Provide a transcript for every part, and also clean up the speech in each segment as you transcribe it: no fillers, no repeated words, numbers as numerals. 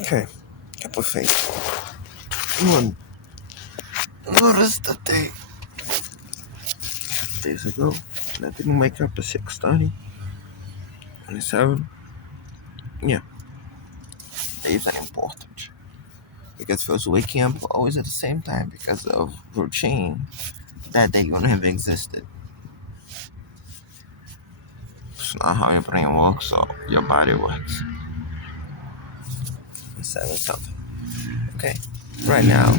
Okay, couple of things. One, notice that days ago, I didn't wake up at 6:30, 27. Yeah, days are important because first waking up always at the same time because of routine that day wouldn't have existed. It's not how your brain works or your body works. 7 something. Okay, right now,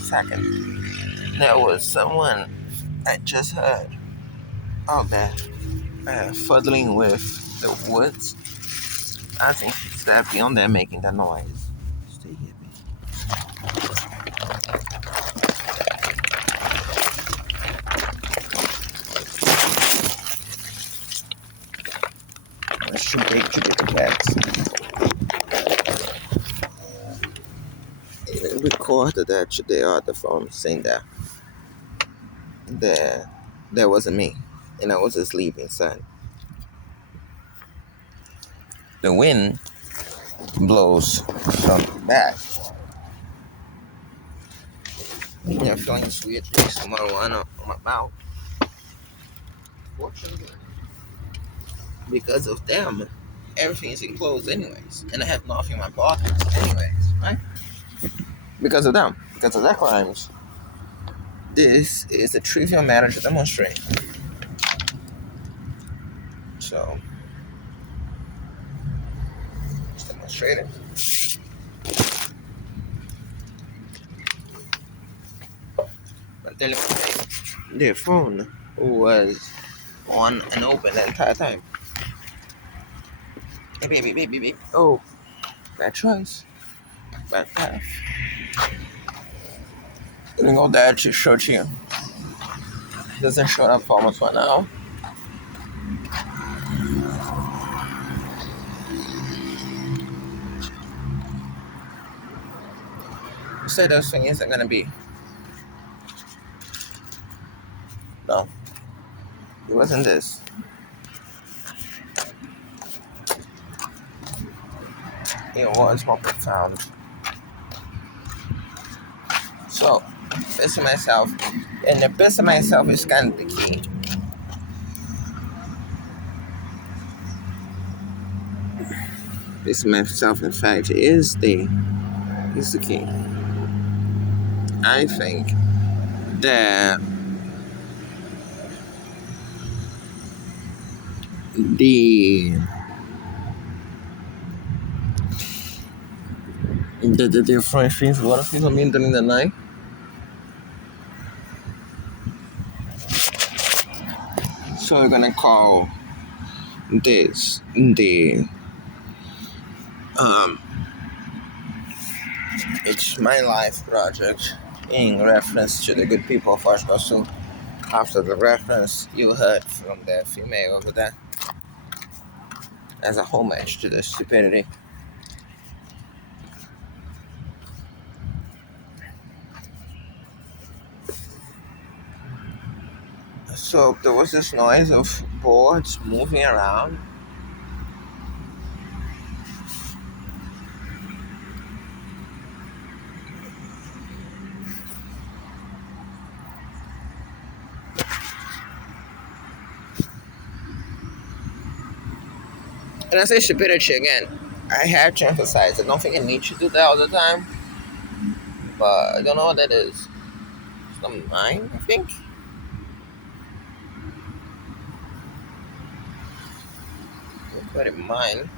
second, there was someone I just heard out there fuddling with the woods. I think it's that beyond there making that noise. Stay here, baby. I should make you the cats. Even recorded that today on the phone saying that wasn't me. And I was asleep inside. The wind blows from the back. Yeah, feeling sweet taste of marijuana on my mouth. Fortunately, because of them, everything is enclosed anyways. And I have nothing in my pockets anyways, right? Because of them. Because of their crimes. This is a trivial matter to demonstrate. So, let's demonstrate it. But their phone was on and open the entire time. Hey, baby, baby, baby. Oh, bad choice. Bad path. Doing all that to show to you. Doesn't show up for almost 1 hour. You say those things isn't gonna be. No, it wasn't this. It was more profound. So, pissing myself, and the pissing myself is kind of the key. Pissing myself, in fact, is the key. I think that the different things, what if people mean during the night? So we're gonna call this the It's My Life project in reference to the good people of Foz after the reference you heard from the female over there as a homage to the stupidity. So there was this noise of boards moving around. And I say stupidity again. I have to emphasize, I don't think I need to do that all the time. But I don't know what that is. It's not mine, I think. Put it mine.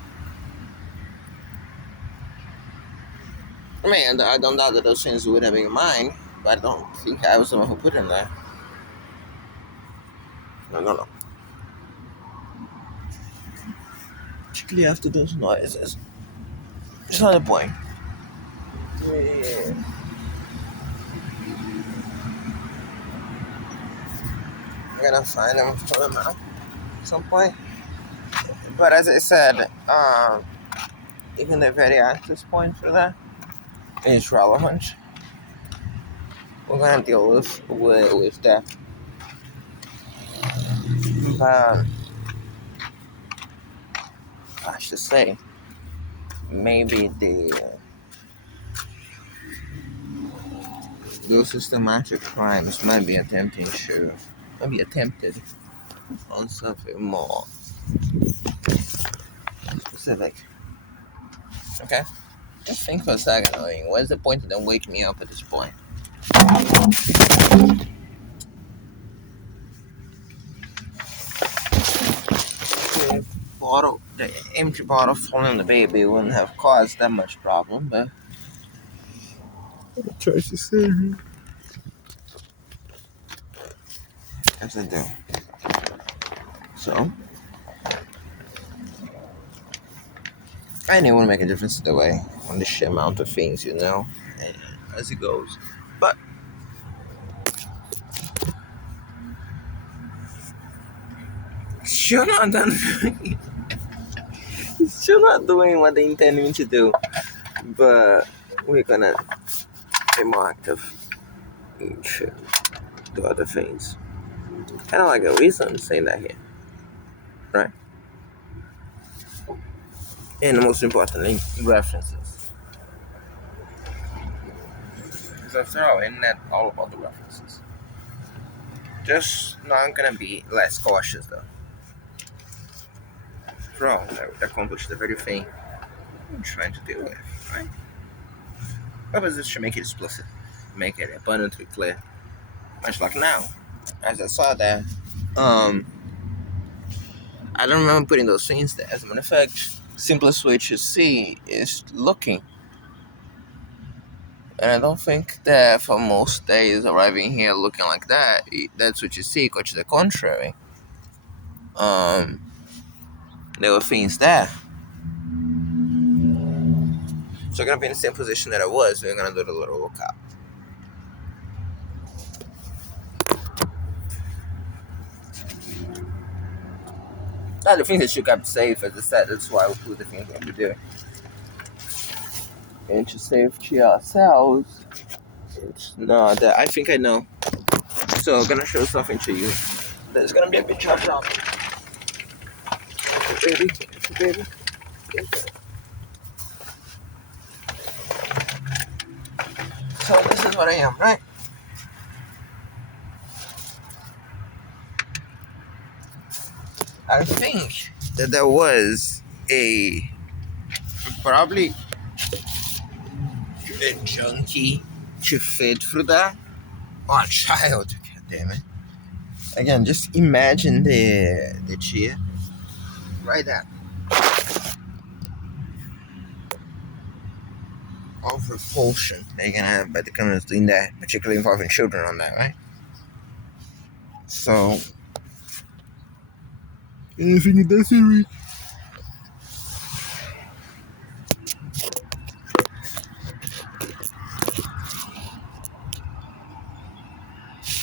I mean, I don't doubt that those things would have been mine, but I don't think I was the one who put it in there. No. Particularly after those noises. It's not the point. Yeah. I'm gonna find them for them out at some point. But as I said, even the very access point for that is relevant. We're gonna deal with that. But I should say, maybe the those systematic crimes might be attempted on something more specific. Okay? Just think for a second. I mean, what's the point of them waking me up at this point? The empty bottle falling on the baby wouldn't have caused that much problem, but it tries to save me. As I do. So, I didn't want to make a difference either way on the sheer amount of things, as it goes. But still not done. Still not doing what they intend me to do. But we're gonna be more active and do other things. I don't like a reason saying that here. Right? And most importantly, references. Because after all, isn't that all about the references? Just not gonna be less cautious though. After all, that accomplished the very thing I'm trying to deal with, right? Purpose is to make it explicit, make it abundantly clear. Much like now, as I saw that, I don't remember putting those things there. As a matter of fact, simplest way to see is looking. And I don't think that for most days arriving here looking like that, that's what you see. Quite to the contrary, there were things there. So I'm gonna be in the same position that I was. We're gonna do the little lookout. Now the things that you kept safe, as I said, that's why we put the things that we do. And to save to ourselves, it's not that I think I know. So I'm gonna show something to you. There's gonna be a bit charged up. Baby. So this is what I am, right? I think that there was probably a junkie to fit through that, or a child. God damn it! Again, just imagine the cheer right there. Of repulsion that you're gonna have by the criminals doing that, particularly involving children on that, right? So, anything necessary.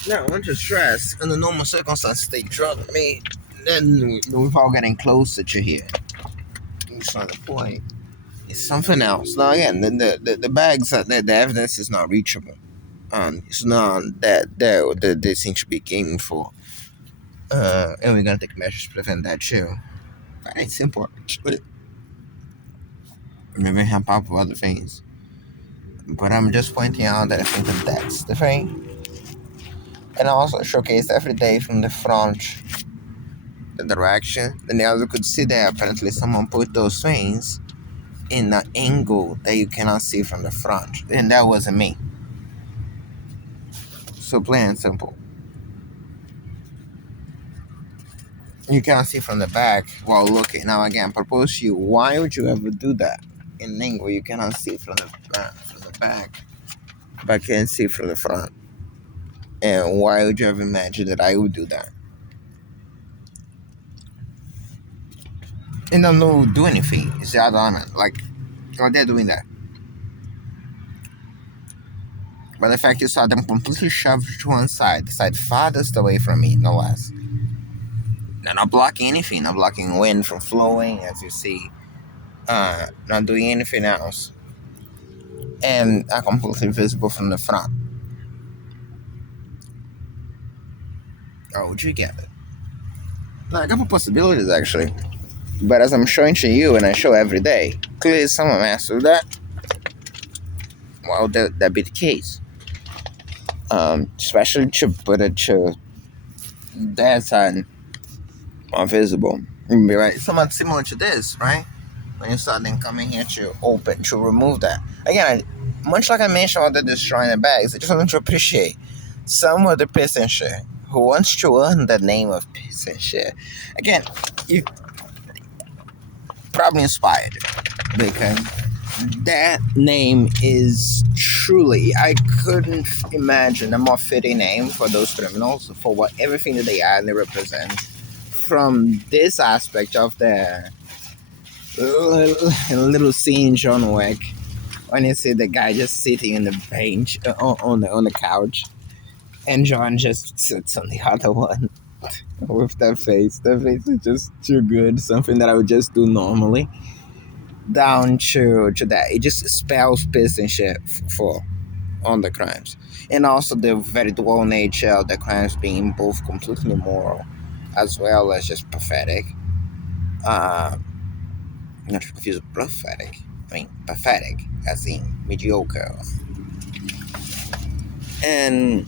Now, I want to stress, in the normal circumstances, they drug me, then we're all getting closer to here. That's not the point. It's something else. Now, again, the bags, the evidence is not reachable. It's not that they seem to be gaming for. And we're gonna take measures to prevent that too. Very simple. Maybe help out with other things. But I'm just pointing out that I think that that's the thing. And I also showcase every day from the front the direction. Then the other could see that apparently someone put those things in an angle that you cannot see from the front. And that wasn't me. So plain and simple. You cannot see from the back while looking. Now again, propose to you, why would you ever do that? In an angle you cannot see from the back, but can see from the front. And why would you ever imagine that I would do that? And I don't do anything. It's the other element. Like, they're doing that. But the fact you saw them completely shoved to one side, the side farthest away from me, no less. They're not blocking anything, not blocking wind from flowing, as you see. Not doing anything else. And are completely visible from the front. Or would you get it? Now, a couple possibilities, actually. But as I'm showing to you, and I show every day, clearly someone asked do that. Why would that be the case? especially to put it to that side more visible. Right, somewhat similar to this, right? When you start then coming here to open to remove that again. Much like I mentioned about the destroying the bags, I just want to appreciate some of the piss and shit who wants to earn the name of piss and shit. Again, you probably inspired because that name is truly, I couldn't imagine a more fitting name for those criminals for what everything that they are and they represent. From this aspect of the little scene in John Wick, when you see the guy just sitting in the bench on the couch, and John just sits on the other one with that face. That face is just too good. Something that I would just do normally. Down to that, it just spells piss and shit for on the crimes, and also the very dual nature of the crimes being both completely immoral as well as just pathetic. Uh, not to confuse with prophetic. I mean pathetic, as in mediocre, and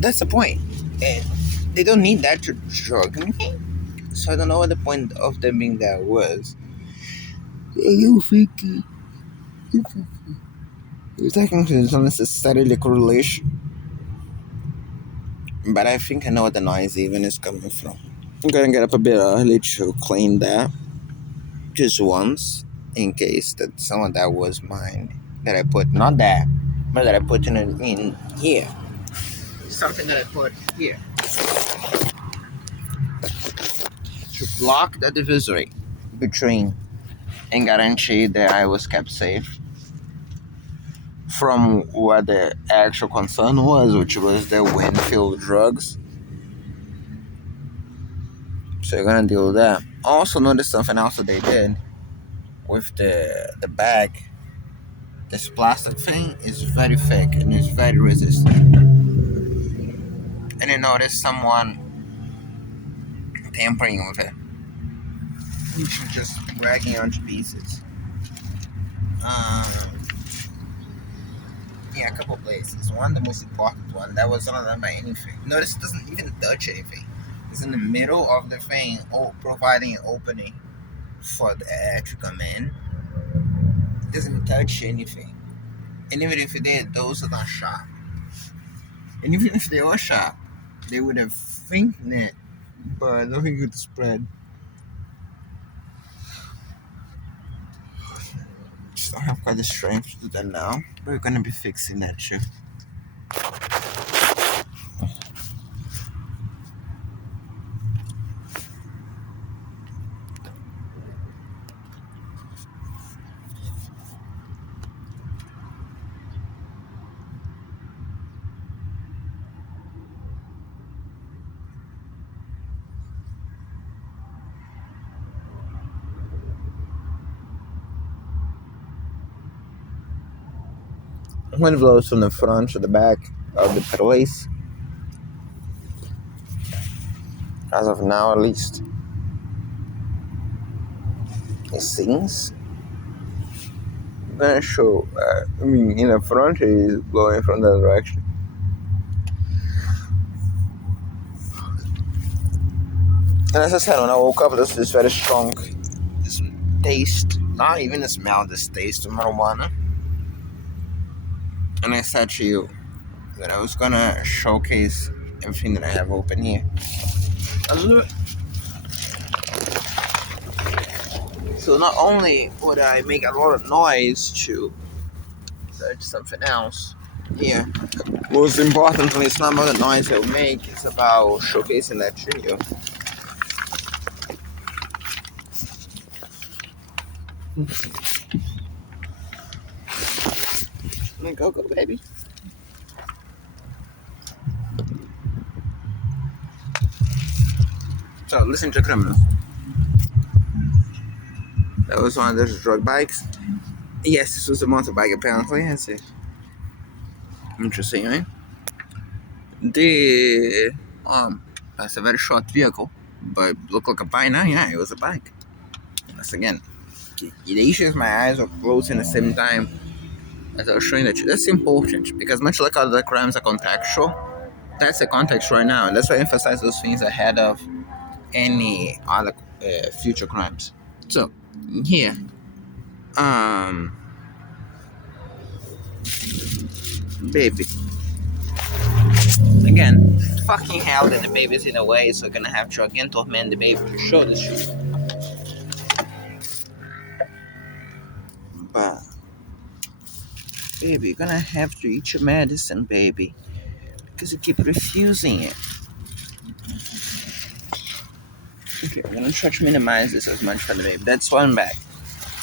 that's the point. And they don't need that to drug me, so I don't know what the point of them being there was. I don't think technically it's not necessarily a correlation, but I think I know what the noise even is coming from. I'm gonna get up a bit early to clean that, just once, in case that some of that was mine that I put, not that, but that I put in here. Something that I put here to block the divisory between and guarantee that I was kept safe from what the actual concern was, which was the Winfield drugs. So you're gonna deal with that. Also notice something else that they did with the bag. This plastic thing is very thick and it's very resistant. And you notice someone tampering with it. You should just breaking onto pieces. Um, yeah, a couple places. One, the most important one, that was not done by anything. Notice it doesn't even touch anything. It's in the middle of the thing, providing an opening for the air to come in. It doesn't touch anything. And even if it did, those are not sharp. And even if they were sharp, they would have thinking it, but I don't think it would spread. Just don't have quite the strength to do that now. But we're gonna be fixing that too. Wind blows from the front to the back of the pedalace. As of now, at least. It sings. I'm gonna show. In the front, it is blowing from that direction. And as I said, when I woke up, there's this very strong this taste, not even the smell, this taste of marijuana. And I said to you that I was gonna showcase everything that I have open here. I'll do it. So not only would I make a lot of noise to search something else here, most importantly, it's not about the noise I'll make, it's about showcasing that to you. Go, baby. So, listen to criminals. That was one of those drug bikes. Yes, this was a motorbike, apparently. That's it. Interesting, right? That's a very short vehicle, but looked like a bike now. Yeah, it was a bike. Once again, the issues, my eyes were closed at the same time. as I was showing that that's important because much like other crimes are contextual, that's the context right now, and that's why I emphasize those things ahead of any other future crimes. So here, um, baby, again, fucking hell that the baby's in a way, so gonna have to again torment the baby to show this shit. But baby, you're gonna have to eat your medicine, baby, because you keep refusing it. Okay, we're gonna try to minimize this as much for the baby. That's one bag.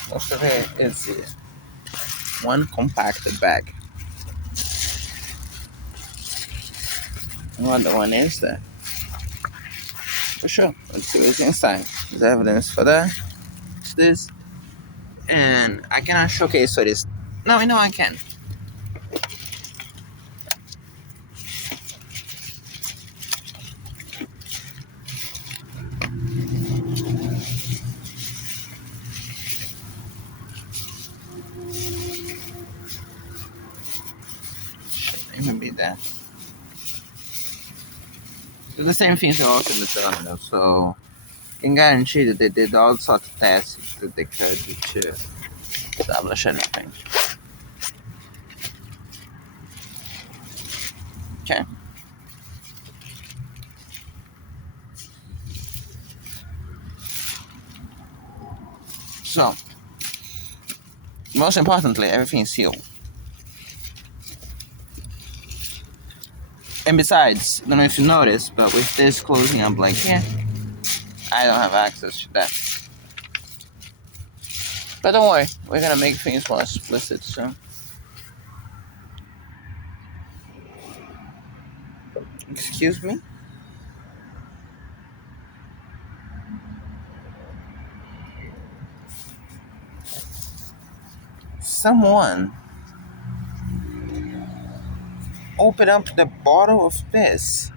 Most of it is one compacted bag. Another one is that. For sure. Let's see what's inside. There's evidence for that. It's this. And I cannot showcase what is. No, I know I can. Even be that. So the same things are also in the terminal, so I can guarantee that they did all sorts of tests that they could to establish anything. Okay. So, most importantly, everything is sealed. And besides, I don't know if you noticed, but with this closing up like here, I don't have access to that. But don't worry, we're gonna make things more explicit soon. Excuse me? Someone open up the bottle of this.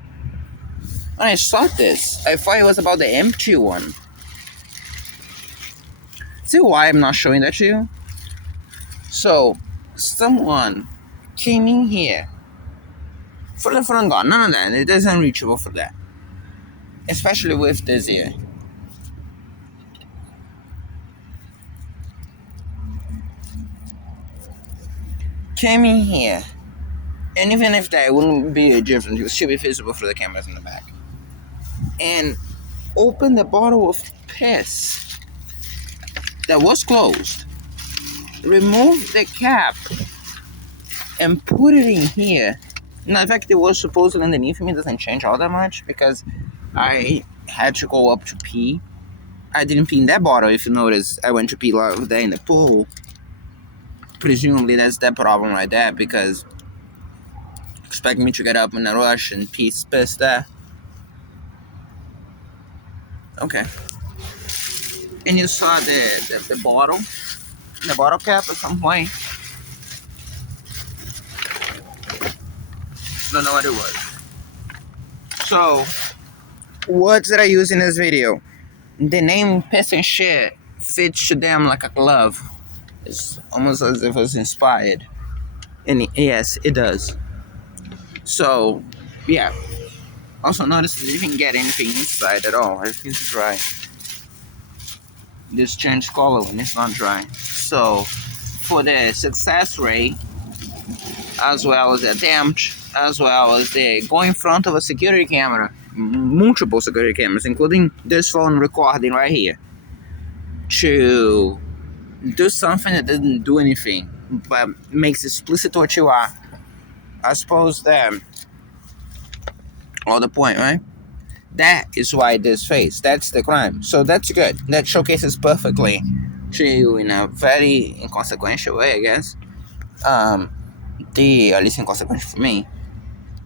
When I saw this, I thought it was about the empty one. See why I'm not showing that to you? So, someone came in here for the front door. None of that. It is unreachable for that. Especially with this here. Came in here. And even if that wouldn't be a difference, it would still be visible for the cameras in the back. And opened the bottle of piss that was closed. Removed the cap and put it in here. Now, in fact, it was supposedly underneath me. It doesn't change all that much because I had to go up to pee. I didn't pee in that bottle. If you notice, I went to pee there in the pool. Presumably, that's that problem right there because expect me to get up in a rush and pee piss there. Okay. And you saw the bottle cap at some point. Don't know what it was. So, words that I use in this video. The name Piss and Shit fits to them like a glove. It's almost as if it was inspired. And yes, it does. So, yeah. Also notice that you didn't get anything inside at all. Everything's dry. This changed color when it's not dry. So, for the success rate, as well as the attempt, as well as the going in front of a security camera, multiple security cameras, including this phone recording right here, to do something that doesn't do anything, but makes explicit what you are. I suppose that all the point, right? That is why this face. That's the crime. So that's good. That showcases perfectly to you in a very inconsequential way, I guess. At least inconsequential for me.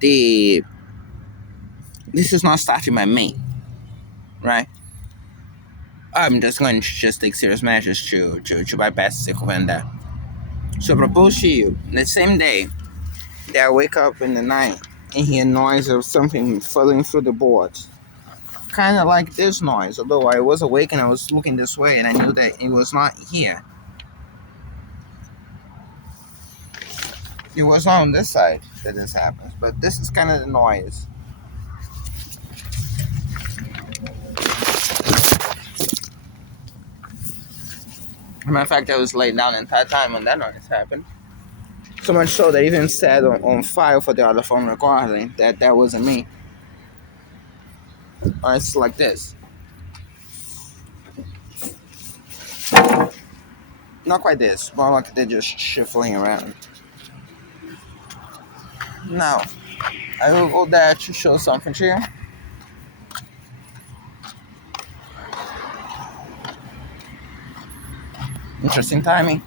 This is not starting by me, right? I'm just going to take serious measures to bypass the that. So I propose to you, the same day that I wake up in the night and hear noise of something falling through the boards. Kind of like this noise, although I was awake and I was looking this way and I knew that it was not here. It was on this side that this happens, but this is kind of the noise. As a matter of fact, I was laid down at that time when that noise happened. So much so that even said on file for the other phone recording that that wasn't me. Or it's like this. Not quite this, more like they're just shuffling around. Now, I will go there to show something to you. Interesting timing.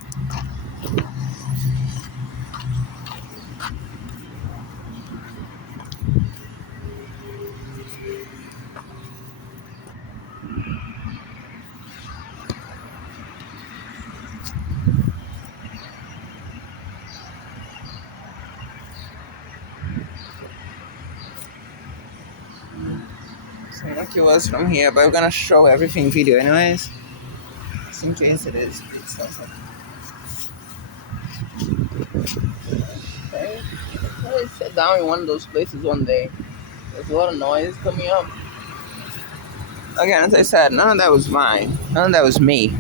So like it was from here, but we're gonna show everything video anyways. Just in case it is something. Okay. I sat down in one of those places one day. There's a lot of noise coming up. Again, as I said, none of that was mine. None of that was me.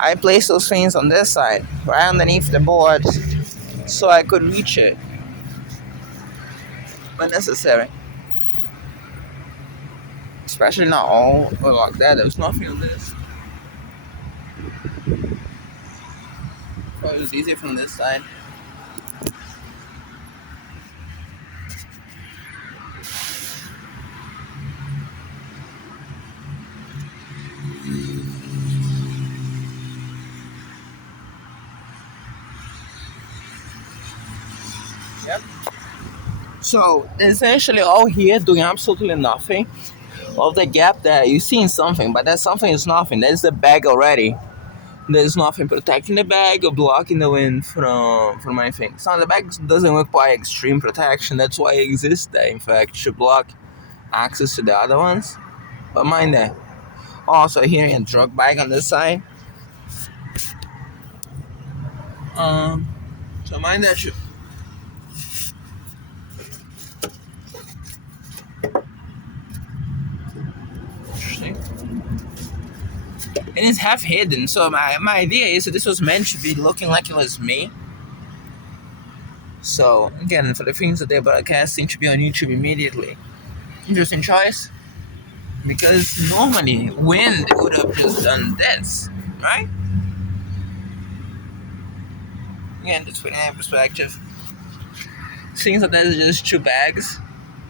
I placed those things on this side, right underneath the board, so I could reach it when necessary. Especially not all or like that. There was nothing on this. So it was easier from this side. Yep. So essentially all here doing absolutely nothing. Of the gap there, you seeing something, but that something is nothing. That's the bag already. There's nothing protecting the bag or blocking the wind from anything. So the bag doesn't require extreme protection. That's why it exists there, in fact, to block access to the other ones. But mind that. Also here a drug bag on this side. So mind that you. Interesting. And it's half hidden. So my idea is that this was meant to be looking like it was me. So again, for the things that they're broadcasting to be on YouTube immediately. Interesting choice. Because normally wind would have just done this, right? Again, just putting that in perspective. Seems that there's just two bags,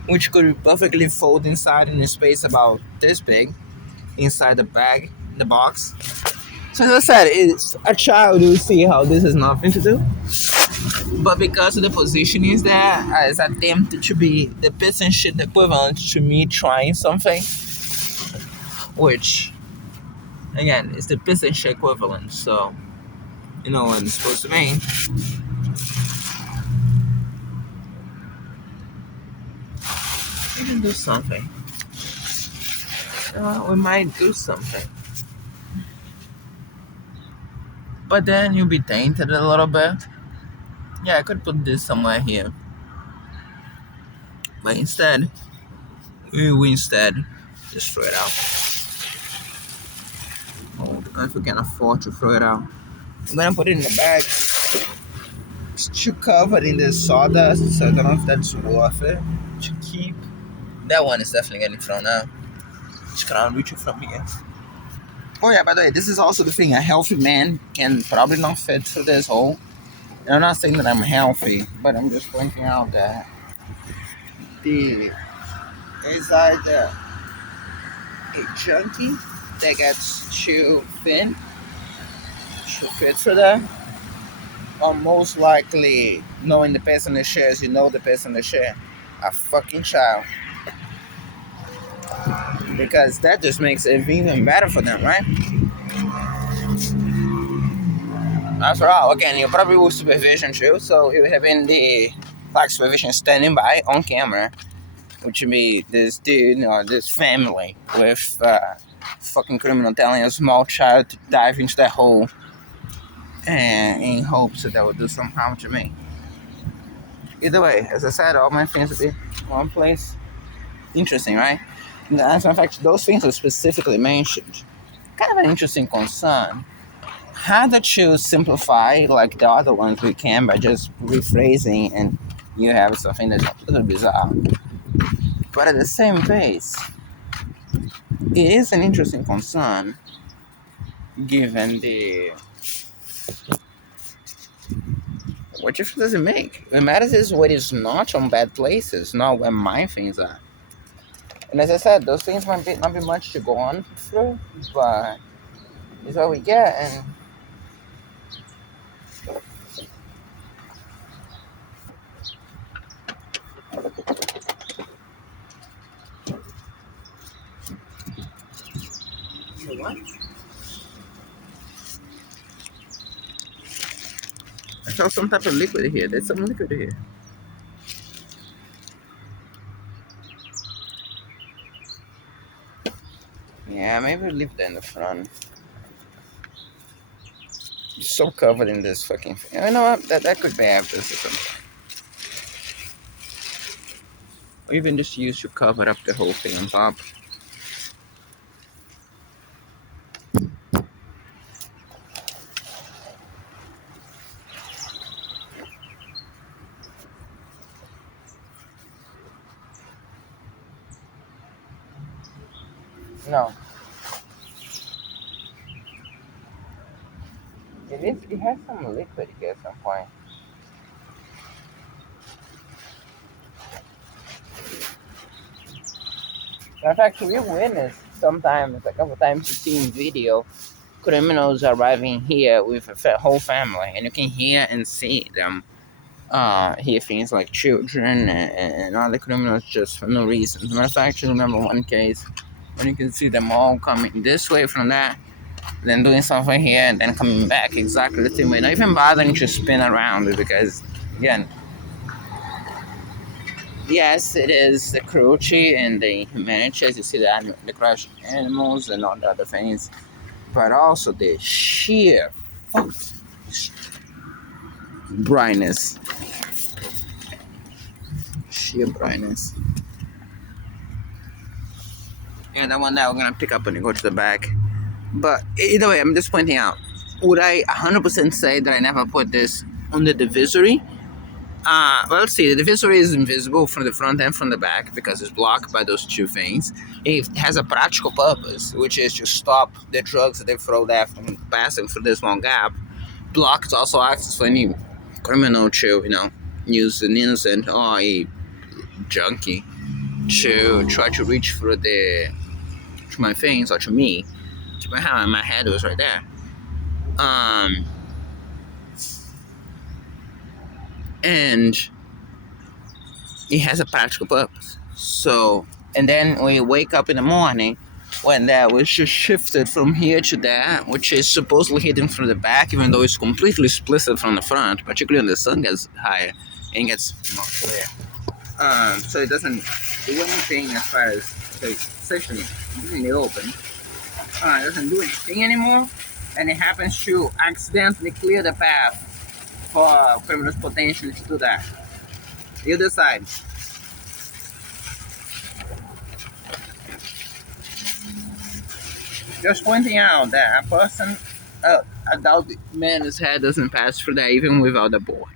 which could perfectly fold inside in a space about this big, inside the bag, the box. So as I said, it's a child will see how this has nothing to do. But because of the position is there, it's attempted to be the piss and shit equivalent to me trying something. Which, again, is the piss and shit equivalent, so you know what it's supposed to mean. We can do something. We might do something. But then you'll be tainted a little bit. Yeah, I could put this somewhere here. But instead, we instead just throw it out. Oh, if we can afford to throw it out. I'm gonna put it in the bag. It's too covered in the sawdust, so I don't know if that's worth it to keep. That one is definitely getting thrown out. Just can't reach it from here. Oh yeah, by the way, this is also the thing. A healthy man can probably not fit through this hole. And I'm not saying that I'm healthy, but I'm just pointing out that there's either a junkie that gets too thin to fit through there, or most likely knowing the passenger shares, you know the passenger share, a fucking child. Because that just makes it even better for them, right? After all, again, you probably will supervision too, so you having the like supervision standing by on camera, which would be this dude or this family with fucking criminal telling a small child to dive into that hole and in hopes that that would do some harm to me. Either way, as I said, all my things will be one place. Interesting, right? And as a matter of fact, those things are specifically mentioned. Kind of an interesting concern. How that you simplify like the other ones we can by just rephrasing and you have something that's a little bizarre. But at the same pace, it is an interesting concern given the what difference does it make? What matters is what is not on bad places, not where my things are. And as I said, those things might be not be much to go on through, but it's what we get. And you know what? I saw some type of liquid here. There's some liquid here. Yeah, maybe leave that in the front. It's so covered in this fucking thing. You know what? That could be after something. Or even just use to cover up the whole thing on top. No. It has some liquid here at some point. In fact, we witnessed sometimes, a couple times you see in video, criminals arriving here with a whole family, and you can hear and see them. Hear things like children and other criminals just for no reason. As a matter of fact, I remember one case when you can see them all coming this way from that, then doing something here, and then coming back exactly the same way, not even bothering to spin around because, again, yes, it is the cruelty and the humanity as you see the crushed animals and all the other things, but also the sheer brightness. Sheer brightness. And that one now we're gonna pick up when you go to the back. But either way, I'm just pointing out. Would I 100% say that I never put this on the divisory? Well, let's see. The divisory is invisible from the front and from the back because it's blocked by those two things. It has a practical purpose, which is to stop the drugs that they throw there from passing through this long gap. Blocked also access for any criminal to, use an innocent or a junkie to try to reach through to my things or to me. To my hand, my head was right there. And it has a practical purpose. So, and then we wake up in the morning when that was just shifted from here to there, which is supposedly hidden from the back, even though it's completely split from the front, particularly when the sun gets higher and gets more clear. So it doesn't do anything as far as, so essentially, in the open. It doesn't do anything anymore, and it happens to accidentally clear the path for criminals potentially to do that. The other side. Just pointing out that a person, adult man's head doesn't pass through that even without the board.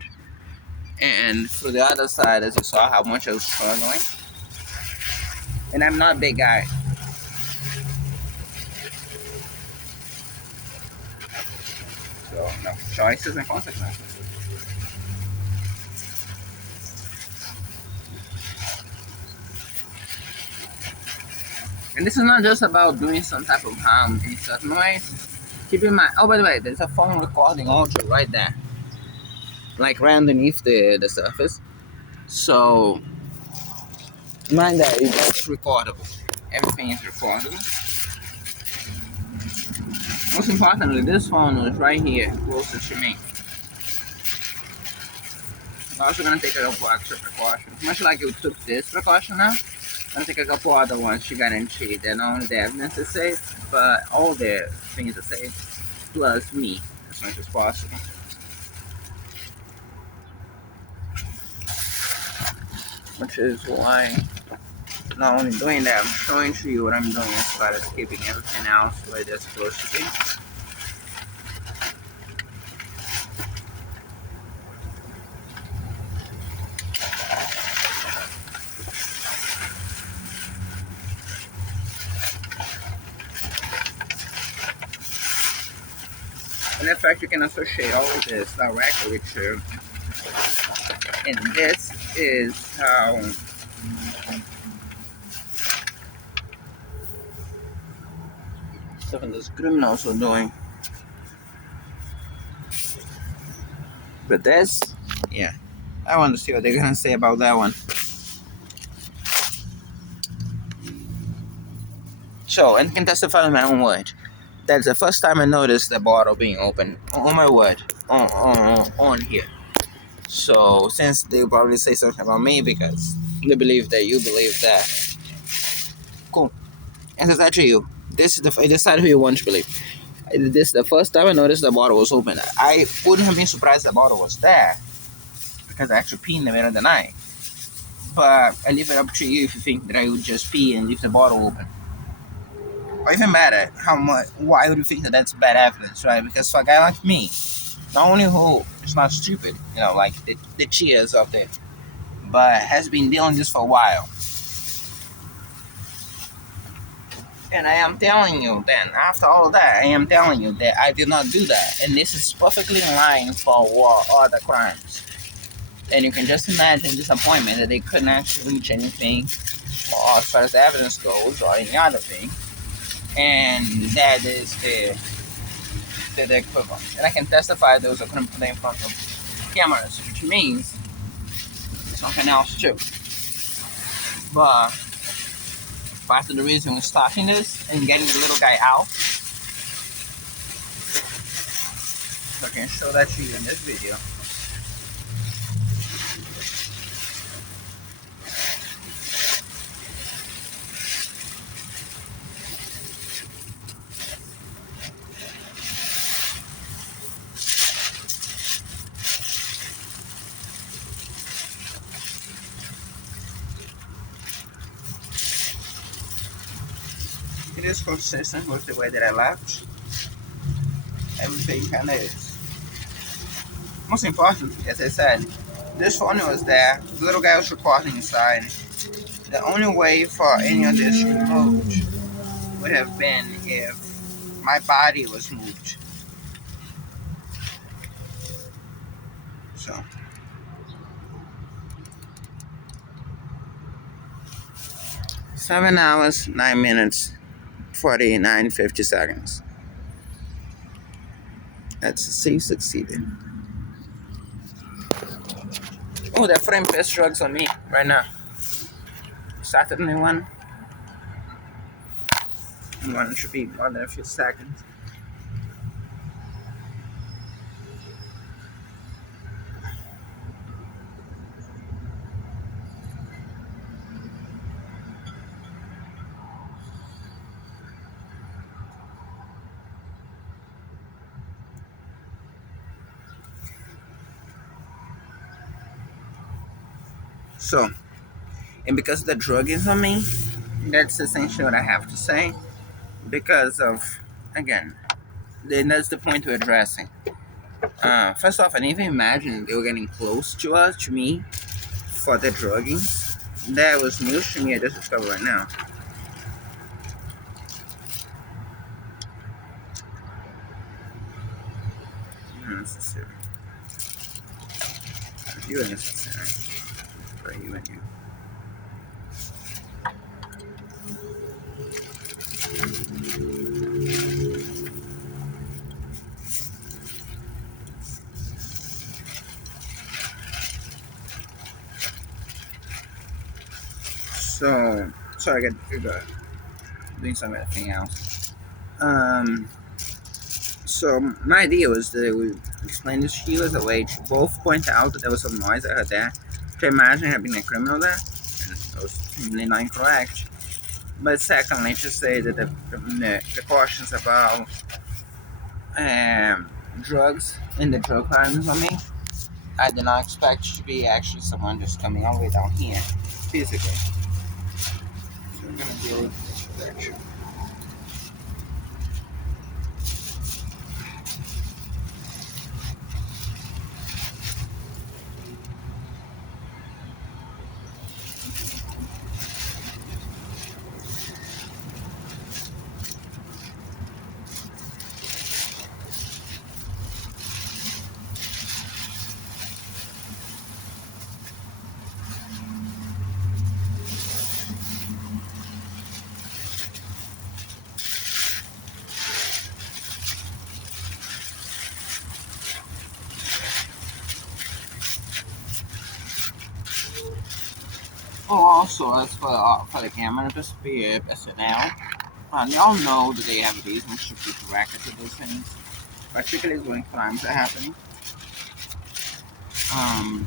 And for the other side, as you saw how much I was struggling, and I'm not a big guy. So, no, choices and consequences. And this is not just about doing some type of harm in certain ways. Keep in mind, oh, by the way, there's a phone recording audio right there. Like right underneath the surface. So, mind that it's recordable. Everything is recordable. Most importantly, this phone is right here, closer to me. I'm also going to take a couple extra precautions. Much like you took this precaution now, I'm going to take a couple other ones to guarantee that not only the evidence is safe, but all the things are safe, plus me, as much as possible. which is why not only doing that, I'm showing to you what I'm doing as far as keeping everything else where they're supposed to be. And in fact, you can associate all of this directly to, and this is how some of those criminals are doing. But this, yeah, I want to see what they're gonna say about that one. So, and can testify in my own word. That's the first time I noticed the bottle being open. On my word, on here. So, since they probably say something about me because they believe that you believe that, cool. And it's actually you. This is decide who you want to believe. This is the first time I noticed the bottle was open. I wouldn't have been surprised the bottle was there because I actually pee in the middle of the night. But I leave it up to you if you think that I would just pee and leave the bottle open. Or even better, why would you think that that's bad evidence, right? Because for a guy like me, not only who is not stupid, like the cheers up there, but has been dealing this for a while. And I am telling you then, after all that, I am telling you that I did not do that. And this is perfectly in line for other crimes. And you can just imagine the disappointment that they couldn't actually reach anything or as far as the evidence goes or any other thing. And that is the equivalent. And I can testify those are going to put in front of cameras, which means something else too. But part of the reason we're starting this and getting the little guy out, so I can show that to you in this video. It is consistent with the way that I left. Everything kind of is. Most importantly, as I said, this phone was there. The little guy was recording inside. The only way for any of this removed would have been if my body was moved. So. Seven hours, 9 minutes, 49:50 seconds. Let's see, succeeded. Oh, that frame pest drugs on me right now. Saturday one. One should be more than a few seconds. So, and because the drug is on me, that's essentially what I have to say. Because of, again, then that's the point we're addressing. First off, I didn't even imagine they were getting close to me, for the drugging. That was news to me. I just discovered right now. Unnecessary. You unnecessary. For you and you. So, sorry, I got doing something else. So my idea was that we explain this to you as a way to both point out that there was some noise I heard there, to imagine there had been a criminal there, and it was really not incorrect. But secondly, to say that the precautions about drugs and the drug crimes on me, I did not expect to be actually someone just coming all the way down here physically. So we're gonna deal with that action. Oh, also, as for the camera, just be SNL. Y'all know that they have these and should keep record of those things, particularly when crimes are happening. Um,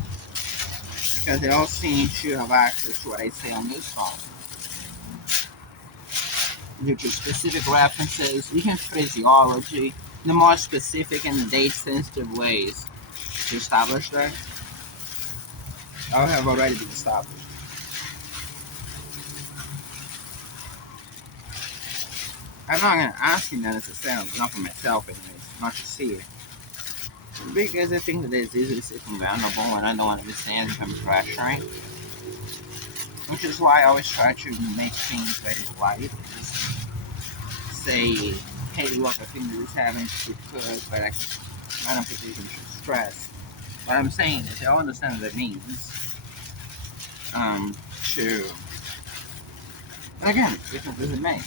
because they all seem to have access to what I say on this phone, due to specific references, even phraseology, the more specific and date-sensitive ways to establish that, I have already been established. I'm not gonna ask you that necessarily, not for myself anyways, not to see it. Because I think that it's easily circumventable and I don't understand if I'm pressuring. Which is why I always try to make things very light. Just say, hey look, I think this is happening to good, but I don't think you should stress. What I'm saying is I understand what it means. To and again, different as it may.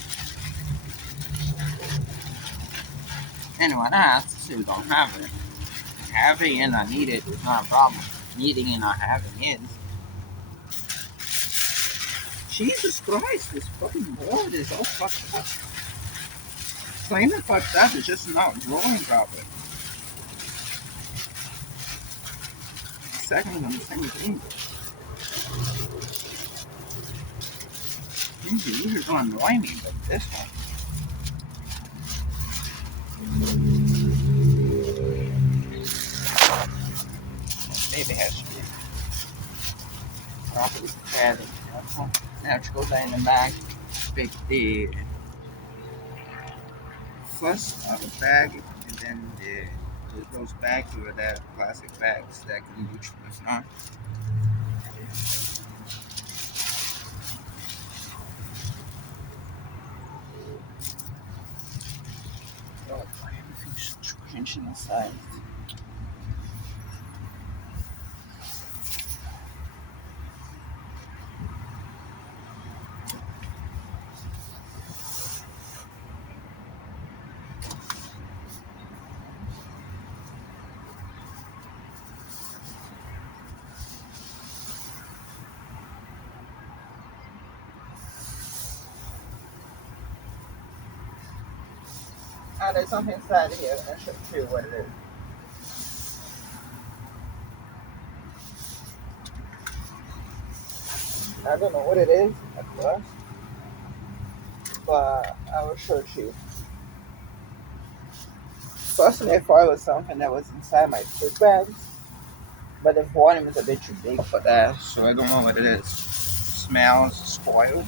Anyone asks who don't have it. Having and not needed is not a problem. Needing and not having is. Jesus Christ, this fucking board is all fucked up. It's not even fucked up, it's just not rolling properly. Second on the same thing. These users don't annoy me, but this one. Maybe has to be properly prepared. Now to go down in the back, pick the first of the bag, and then those bags over there, plastic bags that can be used for not. Oh, everything's crunching inside. There's something inside here. I should show you what it is. I don't know what it is at first, but I will show you. Firstly, I thought it was something that was inside my food bag, but the volume is a bit too big for that, so I don't know what it is. Smells spoiled.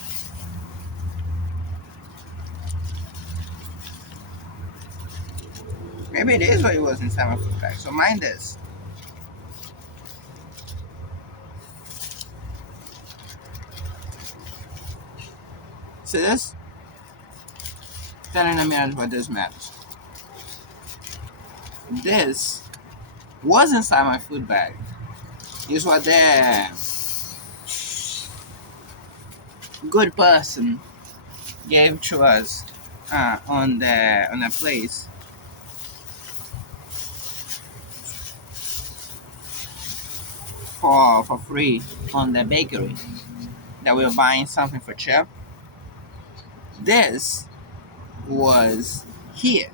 Maybe it is what it was inside my food bag. So mind this. See this? Tell in a minute what this matters. This was inside my food bag. This what the good person gave to us on the place. For free on the bakery that we were buying something for cheap. This was here.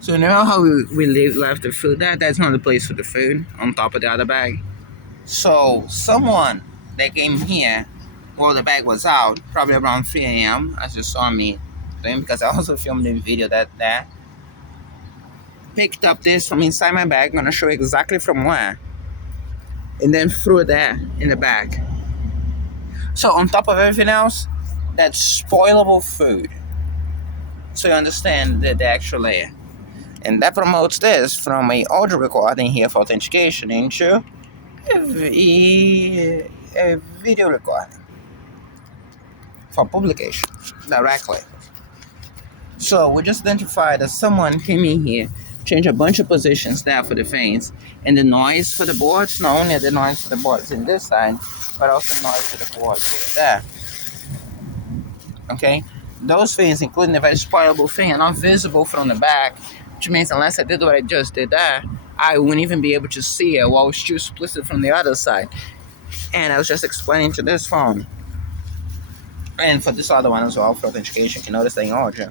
So now how we left the food there, that's not the place for the food on top of the other bag. So someone that came here while the bag was out, probably around 3 a.m. as you saw me doing, because I also filmed the video that picked up this from inside my bag. I'm gonna show you exactly from where. And then threw it there in the bag. So on top of everything else, that's spoilable food. So you understand the actual layer. And that promotes this from a audio recording here for authentication into a video recording for publication directly. So we just identified that someone came in here, changed a bunch of positions there for the fans, and the noise for the boards, not only the noise for the boards in this side, but also the noise for the boards over there. Okay? Those things, including the very spoilable thing, are not visible from the back, which means unless I did what I just did there, I wouldn't even be able to see it while it's still split from the other side. And I was just explaining to this phone, and for this other one as well, for authentication, you can notice that in audio.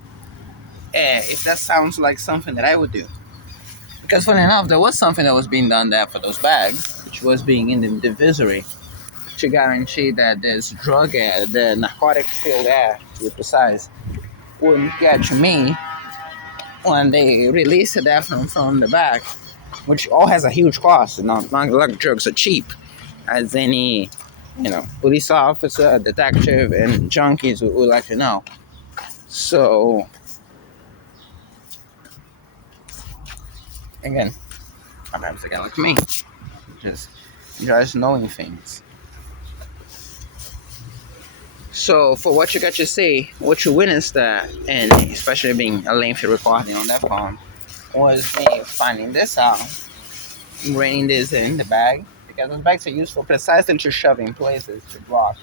If that sounds like something that I would do. Because funny enough, there was something that was being done there for those bags, which was being in the divisory to guarantee that this drug air, the narcotic filled air, to be precise, wouldn't get to me when they released it there from the back, which all has a huge cost. Not like drugs are cheap, as any police officer, detective, and junkies would like to know. So again, sometimes a guy like me just enjoys knowing things. So for what you got to see, what you witnessed that, and especially being a lengthy recording on that phone, was me finding this out, ingraining this in the bag, because those bags are useful precisely to shove in places to block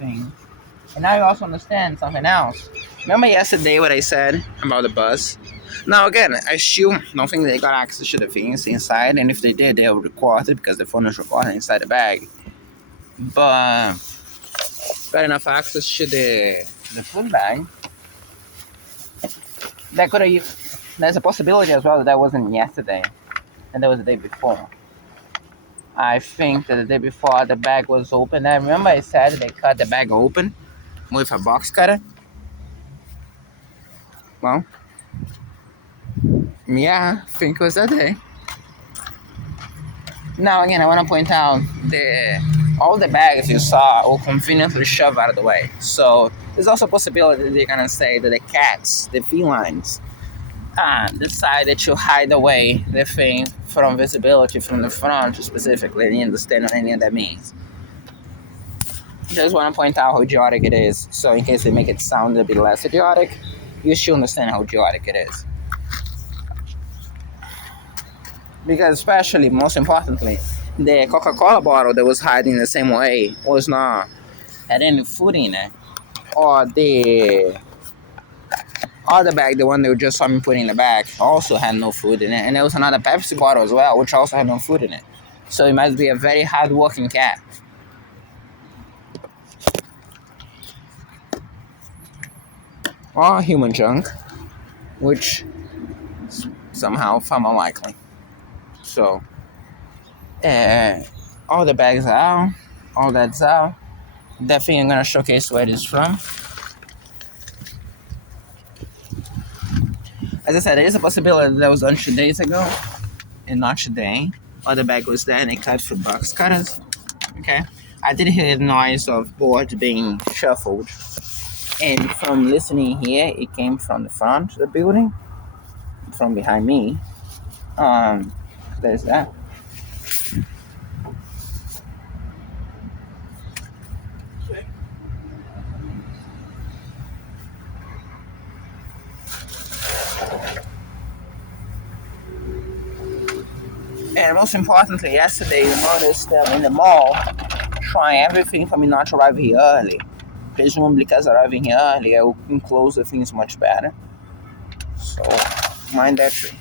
things. And now you also understand something else. Remember yesterday what I said about the bus? Now again, I still don't think they got access to the things inside, and if they did, they'll record it because the phone is recording inside the bag. But got enough access to the food bag. That could have. There's a possibility as well that wasn't yesterday, and that was the day before. I think that the day before the bag was open. I remember I said they cut the bag open with a box cutter. Well, yeah, I think it was that day. Now again, I want to point out all the bags you saw were conveniently shoved out of the way. So there's also a possibility that they're gonna say that the cats, the felines, decided to hide away the thing from visibility from the front specifically, and you understand what any of that means. Just want to point out how idiotic it is, so in case they make it sound a bit less idiotic, you should understand how idiotic it is. Because especially, most importantly, the Coca-Cola bottle that was hiding the same way was not had any food in it, or the other bag, the one they just saw me put in the bag, also had no food in it, and there was another Pepsi bottle as well, which also had no food in it. So it must be a very hard-working cat. Or human junk, which is somehow far more likely. So, all the bags are out, all that's out. Definitely I'm gonna showcase where it is from. As I said, there is a possibility that was done 2 days ago, and not today. Other bag was there and they cut through box cutters. Okay, I did hear the noise of boards being shuffled, and from listening here, it came from the front of the building, from behind me. There's that. And most importantly, yesterday you noticed them in the mall trying everything for me not to arrive here early. Presumably because arriving here early, I will enclose the things much better. So, mind that tree.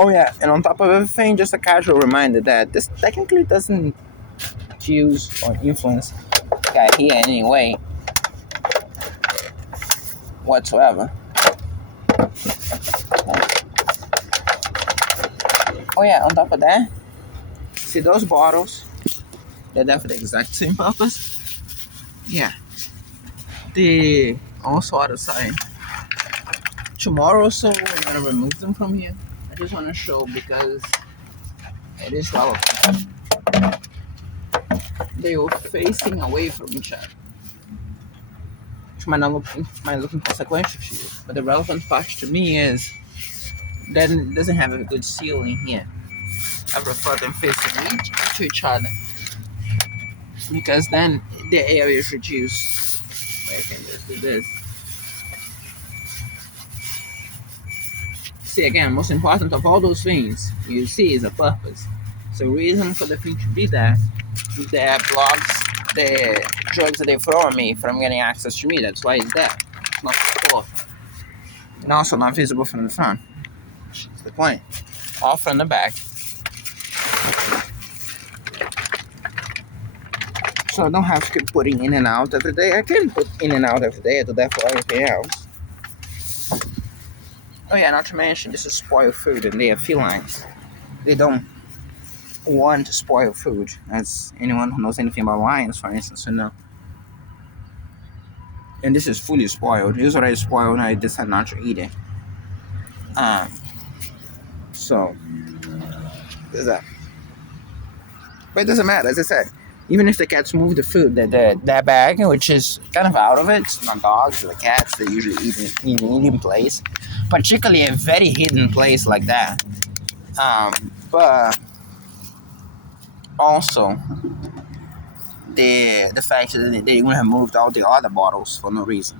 Oh yeah, and on top of everything, just a casual reminder that this technically doesn't accuse or influence the guy here in any way whatsoever. Oh yeah, on top of that, see those bottles? They're there for the exact same purpose. Yeah. The also other side. Tomorrow or so, we're gonna remove them from here. I just want to show because it is relevant. they were facing away from each other, which might look inconsequential to you. But the relevant part to me is that it doesn't have a good ceiling here. I prefer them facing to each other because then the area is reduced. I can just do this. See, again, most important of all those things you see is a purpose. So the reason for the thing to be there that blocks the drugs that they throw at me from getting access to me. That's why it's there. It's not support. And also not visible from the front. That's the point. All from the back. So I don't have to keep putting in and out every day. I can put in and out every day. I do that for everything else. Oh yeah, not to mention this is spoiled food and they are felines. They don't want to spoil food, as anyone who knows anything about lions, for instance, will know. And this is fully spoiled. It was already spoiled and I decided not to eat it. So there's that. But it doesn't matter, as I said. Even if the cats move the food, that bag, which is kind of out of it, it's not dogs or the cats, they usually eat in an eating place, particularly a very hidden place like that. But also the fact that they would have moved all the other bottles for no reason.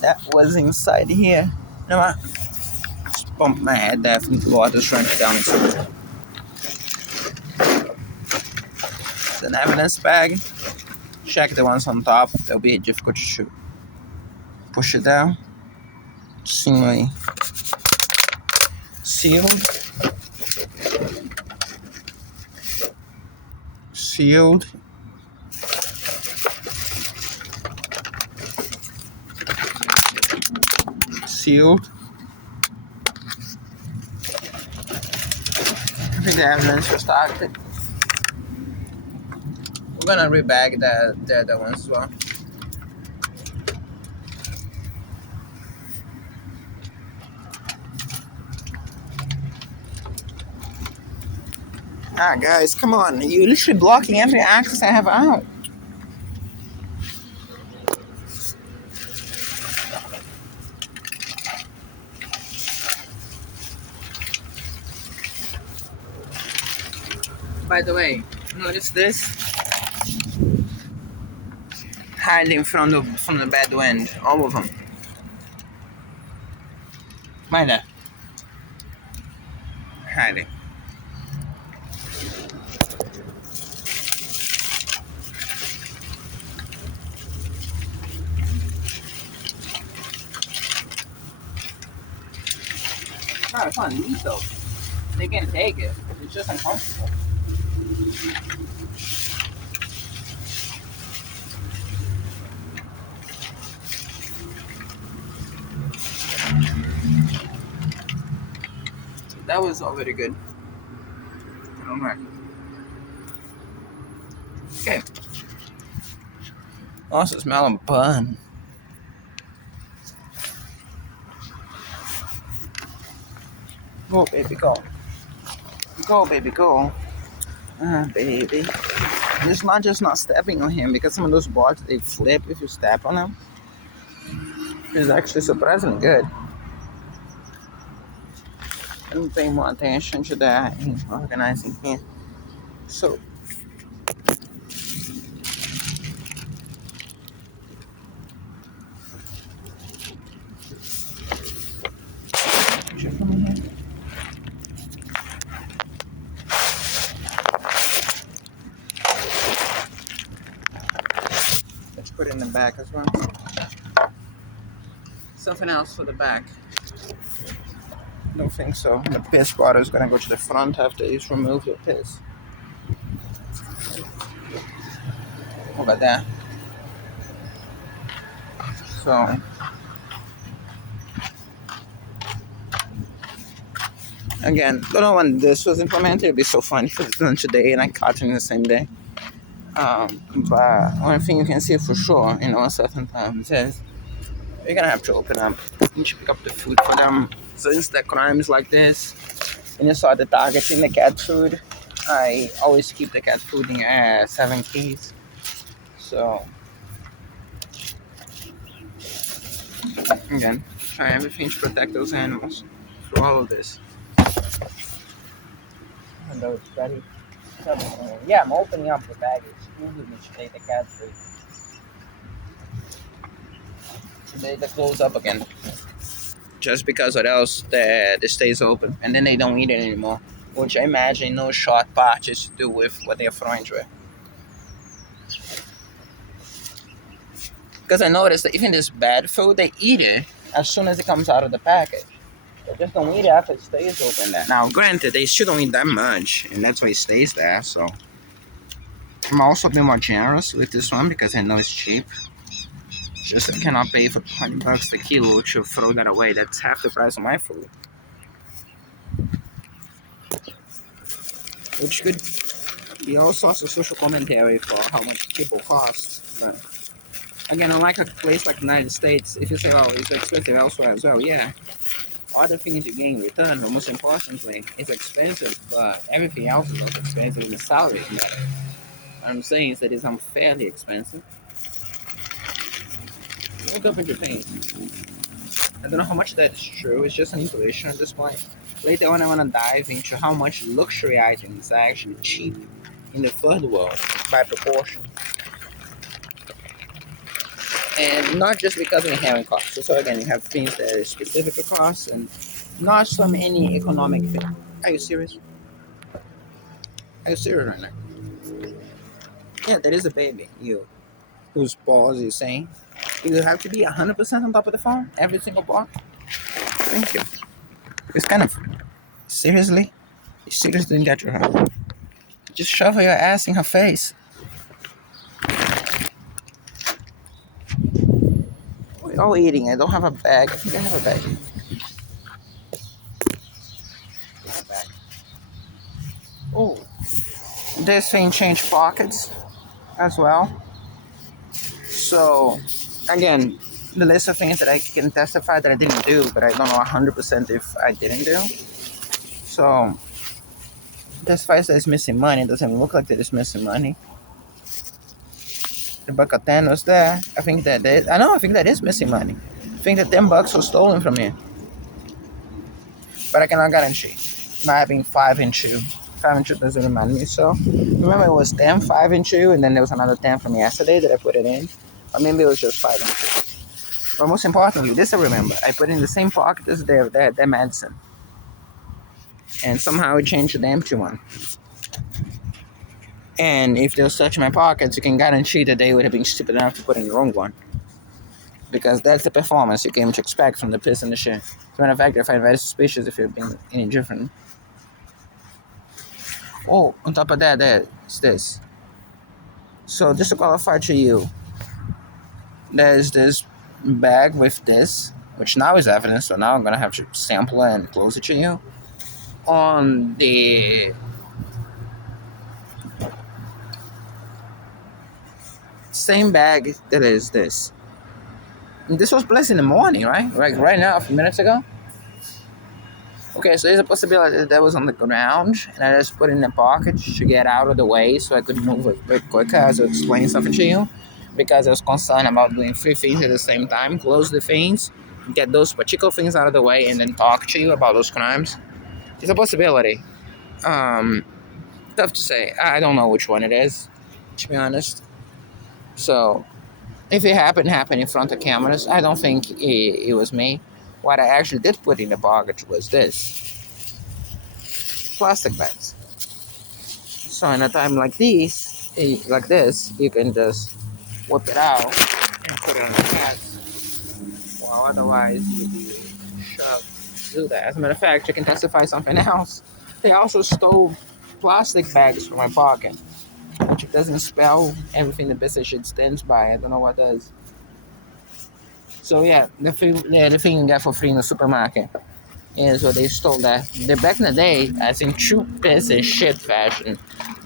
That was inside here. You know what? Just bumped my head there from the water trying to down inside. It's an evidence bag. Check the ones on top. They'll be difficult to push it down. Seemingly sealed. Sealed. Sealed. I think the evidence was started. We're gonna rebag the other ones as well. Ah, guys, come on. You're literally blocking every access I have out. By the way, notice this? Hiding from the bad wind, all of them. Mind that. Hiding. No, it's not lethal. They can take it. It's just uncomfortable. That was already good. Alright. Okay. Also smell of bun. Go, baby, go. Go, baby, go. Baby. It's not just not stepping on him, because some of those boards, they flip if you step on them. It's actually surprisingly good. I'm paying more attention to that and organizing here. So, let's put it in the back as well. Something else for the back. Don't think so. The piss bottle is gonna go to the front after you remove your piss. Over there. So again, don't know when this was implemented. It'd be so funny if it's done today and I caught it in the same day. But one thing you can see for sure, certain times is you're gonna have to open up and pick up the food for them. Since the crimes like this, and you saw the targeting the cat food, I always keep the cat food in 7 keys. So again, try everything to protect those animals through all of this. And those very yeah, I'm opening up the package. Excuse me to take the cat food. They close up again. Just because or else the stays open and then they don't eat it anymore. Which I imagine no short parties to do with what they're throwing to it. Because I noticed that even this bad food, they eat it as soon as it comes out of the package. They just don't eat it after it stays open there. Now, granted, they still don't eat that much, and that's why it stays there, so. I'm also being more generous with this one because I know it's cheap. Just I cannot pay for $20 a kilo to throw that away. That's half the price of my food. Which could be all sorts of social commentary for how much people cost. But again, unlike a place like the United States, if you say, oh, it's expensive elsewhere as well, yeah. Other things you gain in return, but most importantly, it's expensive, but everything else is also expensive in the salary. What I'm saying is that it's unfairly expensive. Look up in Japan. I don't know how much that's true, it's just an intuition at this point. Later on, I want to dive into how much luxury items are actually cheap in the third world by proportion. And not just because of inherent costs. So again, you have things that are specific to costs and not so many economic things. Are you serious? Are you serious right now? Yeah, there is a baby. You, whose balls you saying? You have to be 100% on top of the phone every single ball. Thank you. It's kind of seriously. You seriously didn't get your her. Just shove your ass in her face. We're all eating. I don't have a bag. I think I have a bag. Oh, this thing changed pockets as well. So, again, the list of things that I can testify that I didn't do, but I don't know 100% if I didn't do. So, testifies that it's missing money. It doesn't look like that it's missing money. The buck of 10 was there. I think that I think that is missing money. I think that $10 was stolen from here. But I cannot guarantee. Not having 5 and 2. 5 and 2 doesn't remind me. So, remember it was 10, 5 and 2, and then there was another 10 from yesterday that I put it in. Or maybe it was just 5 and 2. But most importantly, this I remember. I put in the same pocket as their medicine. And somehow it changed to the empty one. And if they'll search my pockets, you can guarantee that they would have been stupid enough to put in the wrong one. Because that's the performance you came to expect from the piss and the shit. As a matter of fact, I find it very suspicious if you've been any different. Oh, on top of that, there's this. So just to qualify to you, there's this bag with this, which now is evidence, so now I'm going to have to sample it and close it to you. On the same bag that is this. And this was placed in the morning, right? Like right now, a few minutes ago. Okay, so there's a possibility that that was on the ground, and I just put it in the pocket to get out of the way so I could move it very quicker as I explain something to you. Because I was concerned about doing 3 things at the same time, close the things, get those particular things out of the way, and then talk to you about those crimes. It's a possibility. Tough to say. I don't know which one it is, to be honest. So, if it happened in front of cameras, I don't think it was me. What I actually did put in the pocket was this. Plastic bags. So in a time like this, you can just whip it out and put it on the bag. While otherwise you'd be shoved to do that. As a matter of fact, you can testify something else. They also stole plastic bags from my pocket. Which doesn't spell everything the business shit stands by. I don't know what does. So yeah, the thing you get for free in the supermarket is what they stole that. Back in the day, I think true piece of shit fashion,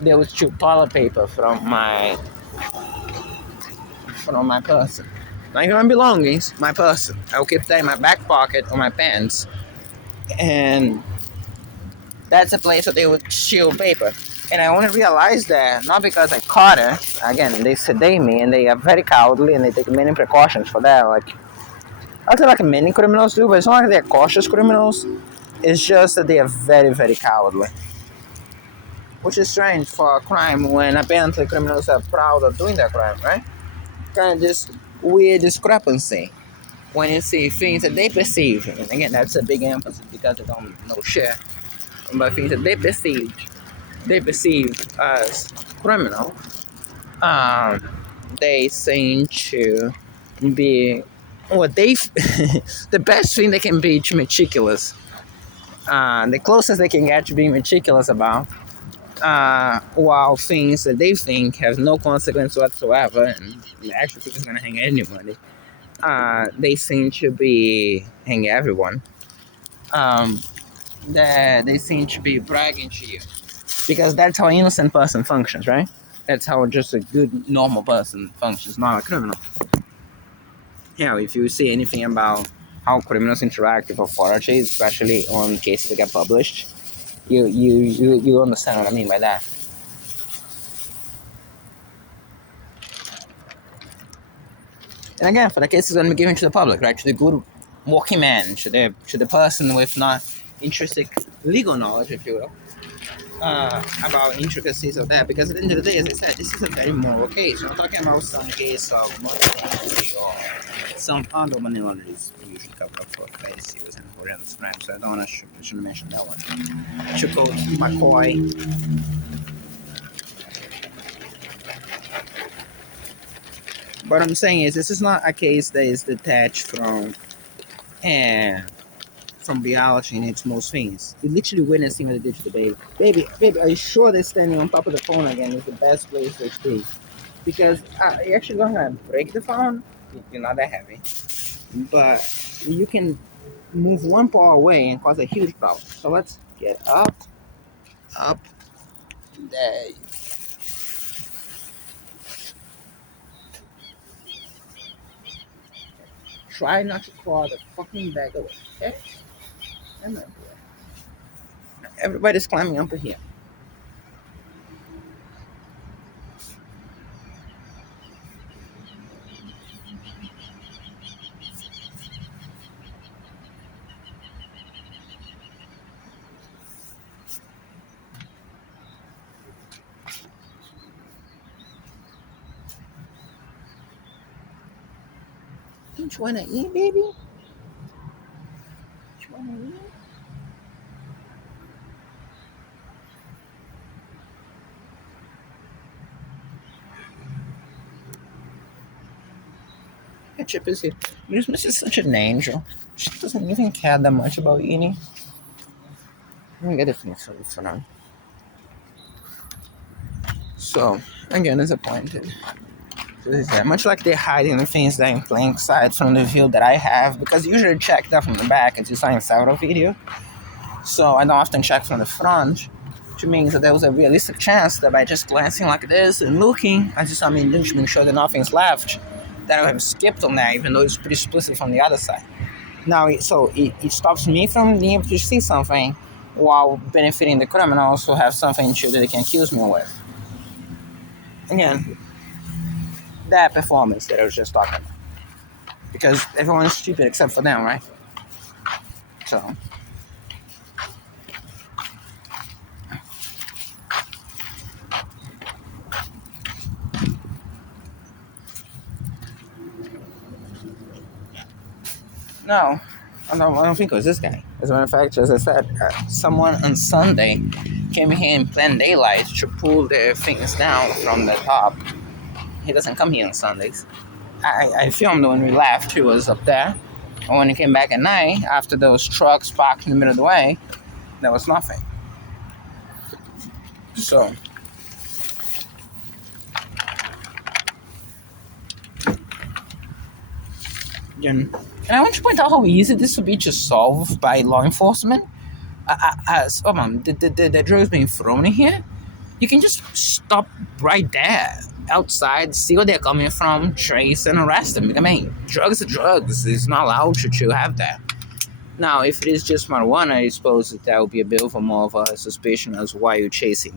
there was chew toilet paper from my person. Not even my belongings, my person. I will keep that in my back pocket or my pants. And that's a place where they would chew paper. And I only realized that not because I caught her. Again, they sedate me and they are very cowardly and they take many precautions for that. Like, I'll say like many criminals do, but it's not like they're cautious criminals. It's just that they are very, very cowardly. Which is strange for a crime when apparently criminals are proud of doing that crime, right? Kind of this weird discrepancy when you see things that they perceive. And again, that's a big emphasis because they don't know shit. But things that they perceive as criminal, um, they seem to be what they the best thing they can be meticulous. The closest they can get to being meticulous about, while things that they think have no consequence whatsoever, and actually think is gonna hang anybody. They seem to be hang everyone. Um, that they seem to be bragging to you because that's how an innocent person functions, right? That's how just a good normal person functions, not a criminal. If you see anything about how criminals interact with authorities, especially on cases that get published, you understand what I mean by that. And again, for the cases going to be given to the public, right, to the good working man, to the person with not intrinsic legal knowledge, if you will, about intricacies of that. Because at the end of the day, as I said, this is a very moral case. We're not talking about some case of money or some other minorities usually cover up for face use and for other crimes. So I don't want to shouldn't mention that one. Chuko McCoy. What I'm saying is, this is not a case that is detached from reality in its most things. You literally witnessing what they did to the baby. Baby, are you sure that standing on top of the phone again is the best place to be? Because you're actually going to break the phone. You're not that heavy. But you can move one paw away and cause a huge problem. So let's get up. There. Try not to claw the fucking bag away, okay? Everybody's climbing up here. Don't you wanna eat, baby? Don't you wanna eat? Yeah, Chip is here. Miss is such an angel. She doesn't even care that much about eating. Let me get it for now. So, again, disappointed. Much like they're hiding the things that are in plain sight from the view that I have, because usually check that from the back as you saw in several video. So I don't often check from the front, which means that there was a realistic chance that by just glancing like this and looking, as you saw me make sure that nothing's left, that I have skipped on that, even though it's pretty explicit from the other side. Now, it stops me from being able to see something while benefiting the criminals who have something that they can accuse me with. Again, that performance that I was just talking about. Because everyone's stupid except for them, right? So. No, I don't think it was this guy. As a matter of fact, as I said, someone on Sunday came here in plain daylight to pull the things down from the top. He doesn't come here on Sundays. I filmed when we left, he was up there. And when he came back at night, after those trucks parked in the middle of the way, there was nothing. So. And I want to point out how easy this would be to solve by law enforcement. As the drugs being thrown in here, you can just stop right there outside, see where they're coming from, trace and arrest them. I mean, drugs are drugs. It's not allowed to have that. Now, if it is just marijuana, I suppose that would be a bit of more of a suspicion as why you're chasing